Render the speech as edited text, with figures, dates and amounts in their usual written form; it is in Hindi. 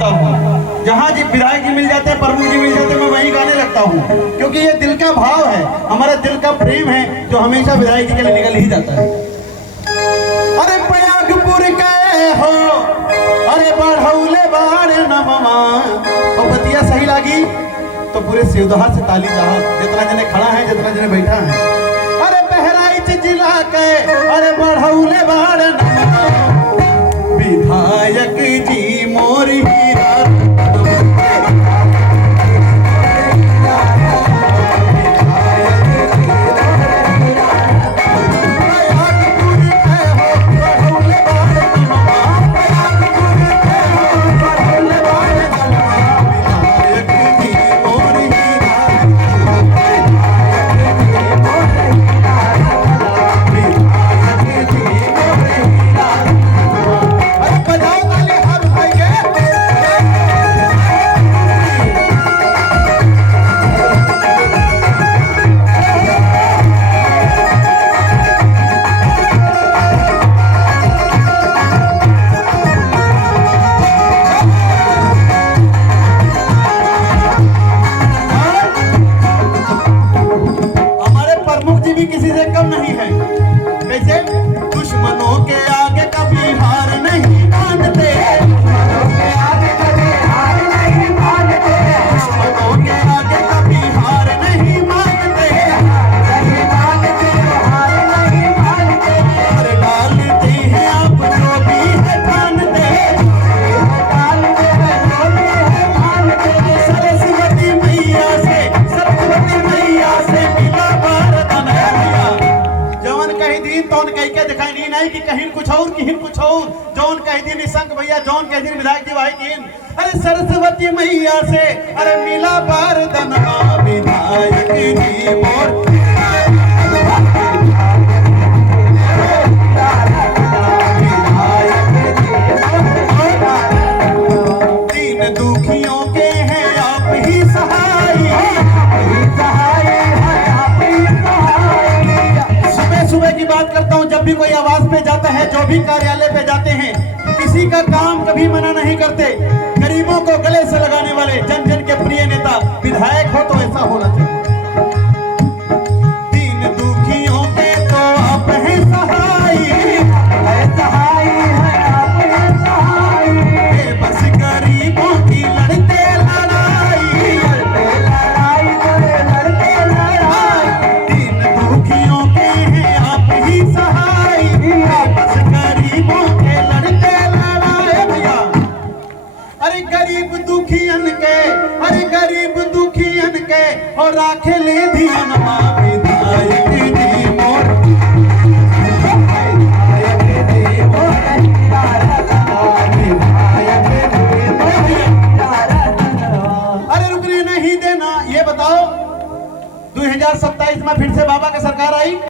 जहाँ जी विधायक जी मिल जाते हैं, प्रमुख जी मिल जाते हैं, मैं वहीं गाने लगता हूँ, क्योंकि ये दिल का भाव है, हमारा दिल का प्रेम है, जो हमेशा विधायक जी के लिए निकल ही जाता है। अरे पयागपुर के हो, अरे बढ़ौले बाड़ नमवा, और बतिया सही लागी तो पूरे शिवदहार से ताली जहा, जितना जने खड़ा है, जितना जने बैठा है। अरे बहराइच जिला के, अरे बढ़ौले बाड़ नमवा, विधायक जी मोरी किसी से कम नहीं है। कैसे? दुश्मनों के आगे कभी हार नहीं मानते, दुश्मनों के आगे कभी हार नहीं मानते, दुश्मनों के आगे कभी हार नहीं मानते, नहीं मानते, हार नहीं मानते। अरे डालते हैं आप जो भी है ठानते, डालते हैं जो भी है ठानते। सरस्वती मैया से, सरस्वती मैया से मिला वरदान कहीं दिन तो कहीं के दिखाई नहीं कि कहीं कुछ और कहीं कुछ और, जौन कहीं दिन निशंक भैया, जौन कहीं दिन विधायक जी भाई किन। अरे सरस्वती मैया से अरे मिला वरदान विधायक जी मोर, दीन दुखियों के हैं आप ही सहाय, सुबह की बात करता हूँ, जब भी कोई आवास पे जाता है, जो भी कार्यालय पे जाते हैं, किसी का काम कभी मना नहीं करते। गरीबों को गले से लगाने वाले जन जन के प्रिय नेता विधायक हो तो ऐसा होना चाहिए। दीन दुखियों के तो आप हैं सहाय, सहाय है आप हैं सहाय, बस गरीबों की लड़ते लड़ाई, लड़ते लड़ाई, लड़ते लड़ाई। दीन दुखियों के सहाय, बस गरीबों के लड़ते लड़ाए भैया। अरे गरीब दुखियन के, अरे गरीब दुखियन के और राखे ले धियन विधायक जी मोर, अरे रुकने नहीं देना। ये बताओ 2027 में फिर से बाबा की सरकार आई।